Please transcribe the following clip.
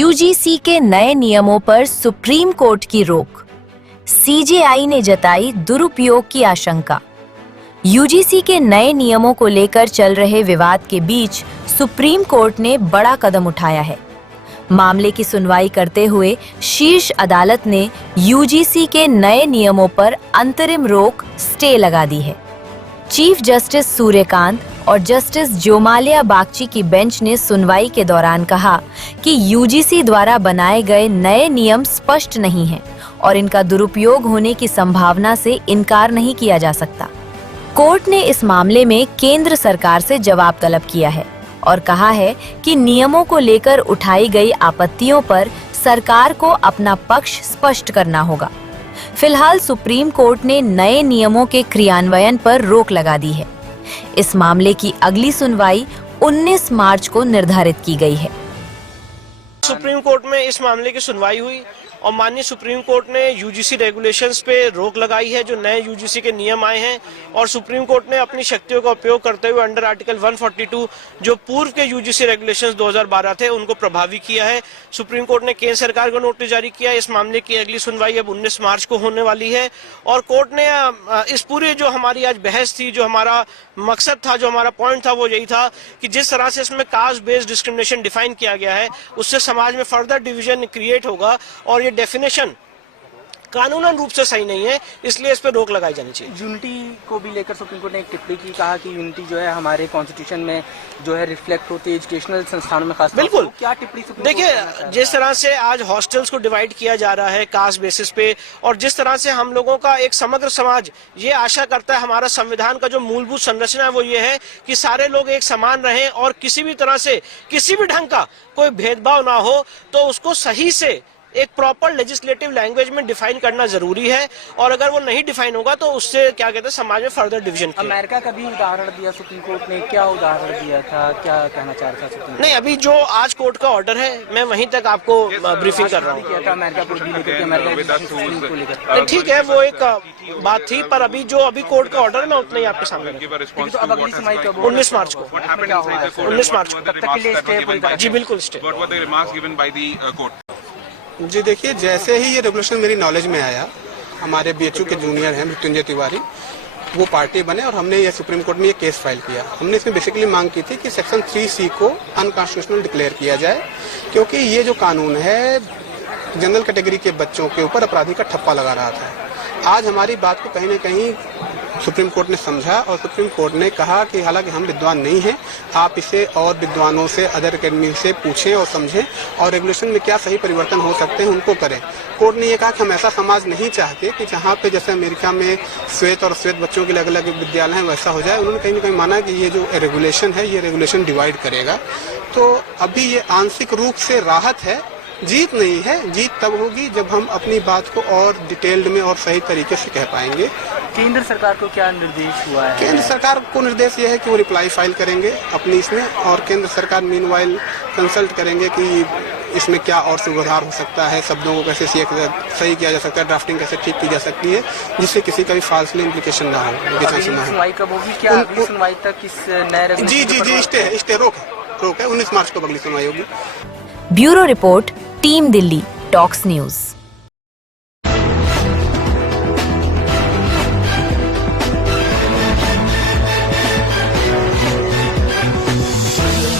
UGC के नए नियमों पर सुप्रीम कोर्ट की रोक। सीजेआई ने जताई दुरुपयोग की आशंका। यूजीसी के नए नियमों को लेकर चल रहे विवाद के बीच सुप्रीम कोर्ट ने बड़ा कदम उठाया है। मामले की सुनवाई करते हुए शीर्ष अदालत ने यूजीसी के नए नियमों पर अंतरिम रोक स्टे लगा दी है। चीफ जस्टिस सूर्यकांत और जस्टिस जोमालिया बागची की बेंच ने सुनवाई के दौरान कहा कि यूजीसी द्वारा बनाए गए नए नियम स्पष्ट नहीं हैं और इनका दुरुपयोग होने की संभावना से इनकार नहीं किया जा सकता। कोर्ट ने इस मामले में केंद्र सरकार से जवाब तलब किया है और कहा है कि नियमों को लेकर उठाई गई आपत्तियों पर सरकार को अपना पक्ष स्पष्ट करना होगा। फिलहाल सुप्रीम कोर्ट ने नए नियमों के क्रियान्वयन पर रोक लगा दी है। इस मामले की अगली सुनवाई 19 मार्च को निर्धारित की गई है। सुप्रीम कोर्ट में इस मामले की सुनवाई हुई और माननीय सुप्रीम कोर्ट ने यूजीसी रेगुलेशंस पे रोक लगाई है, जो नए यूजीसी के नियम आए हैं। और सुप्रीम कोर्ट ने अपनी शक्तियों का उपयोग करते हुए अंडर आर्टिकल 142 जो पूर्व के यूजीसी रेगुलेशंस 2012 थे उनको प्रभावी किया है। सुप्रीम कोर्ट ने केंद्र सरकार को नोटिस जारी किया। इस मामले की अगली सुनवाई अब 19 मार्च को होने वाली है और कोर्ट ने इस पूरे जो हमारी आज बहस थी, जो हमारा मकसद था, जो हमारा पॉइंट था, वो यही था कि जिस तरह से इसमें कास्ट बेस्ड डिस्क्रिमिनेशन डिफाइन किया गया है उससे समाज में फर्दर डिवीजन क्रिएट होगा और ये डेफिनेशन कानूनन रूप से सही नहीं है, इसलिए इस पर रोक लगाई जानी चाहिए। यूनिटी को भी लेकर सुप्रीम कोर्ट ने एक टिप्पणी की, कहा कि यूनिटी जो है हमारे कॉन्स्टिट्यूशन में जो है रिफ्लेक्ट होती है एजुकेशनल संस्थानों में खास। बिल्कुल, क्या टिप्पणी सुप्रीम देखिए, जिस तरह से आज हॉस्टल्स को डिवाइड किया जा रहा है कास्ट बेसिस पे और जिस तरह से हम लोगों का एक समग्र समाज ये आशा करता है, हमारा संविधान का जो मूलभूत संरचना है वो ये है कि सारे लोग एक समान रहें और किसी भी तरह से किसी भी ढंग का कोई भेदभाव ना हो, तो उसको सही से एक प्रॉपर लेजिस्लेटिव लैंग्वेज में डिफाइन करना जरूरी है और अगर वो नहीं डिफाइन होगा तो उससे क्या कहते हैं समाज में फर्दर डिवीजन। अमेरिका का भी उदाहरण दिया सुप्रीम कोर्ट ने, क्या उदाहरण दिया था, क्या कहना चाह रहा था सुप्रीम कोर्ट? नहीं, अभी जो आज कोर्ट का ऑर्डर है मैं वहीं तक आपको ब्रीफिंग कर रहा हूँ। ठीक है, वो एक बात थी, पर अभी जो अभी कोर्ट का ऑर्डर है मैं उतना ही आपके सामने। 19 मार्च को 19 मार्च को जी बिल्कुल स्टे। जी देखिए, जैसे ही ये रेगुलेशन मेरी नॉलेज में आया, हमारे बीएचयू के जूनियर हैं मृत्युंजय तिवारी, वो पार्टी बने और हमने ये सुप्रीम कोर्ट में ये केस फाइल किया। हमने इसमें बेसिकली मांग की थी कि सेक्शन 3C को अनकॉन्स्टिट्यूशनल डिक्लेयर किया जाए, क्योंकि ये जो कानून है जनरल कैटेगरी के बच्चों के ऊपर अपराधी का ठप्पा लगा रहा था। आज हमारी बात को कहीं न कहीं सुप्रीम कोर्ट ने समझा और सुप्रीम कोर्ट ने कहा कि हालांकि हम विद्वान नहीं हैं, आप इसे और विद्वानों से, अदर अकेडमी से पूछें और समझें और रेगुलेशन में क्या सही परिवर्तन हो सकते हैं उनको करें। कोर्ट ने ये कहा कि हम ऐसा समाज नहीं चाहते कि जहाँ पे जैसे अमेरिका में श्वेत और श्वेत बच्चों के अलग अलग विद्यालय हैं वैसा हो जाए। उन्होंने कहीं न कहीं माना कि ये जो रेगुलेशन है ये रेगुलेशन डिवाइड करेगा। तो अभी ये आंशिक रूप से राहत है, जीत नहीं है। जीत तब होगी जब हम अपनी बात को और डिटेल्ड में और सही तरीके से कह पाएंगे। केंद्र सरकार को क्या निर्देश हुआ है? केंद्र सरकार को निर्देश ये है कि वो रिप्लाई फाइल करेंगे अपनी इसमें और केंद्र सरकार मीनवाइल कंसल्ट करेंगे कि इसमें क्या और सुधार हो सकता है, शब्दों को कैसे सही किया जा सकता है, ड्राफ्टिंग कैसे ठीक की जा सकती है जिससे किसी का भी फाल्सली इम्प्लीकेशन ना हो। सुनवाई कब होगी? क्या अगली सुनवाई तक इस नए जी स्टे रोक है 19 मार्च को अगली सुनवाई होगी। Bureau report, team Delhi, talks news.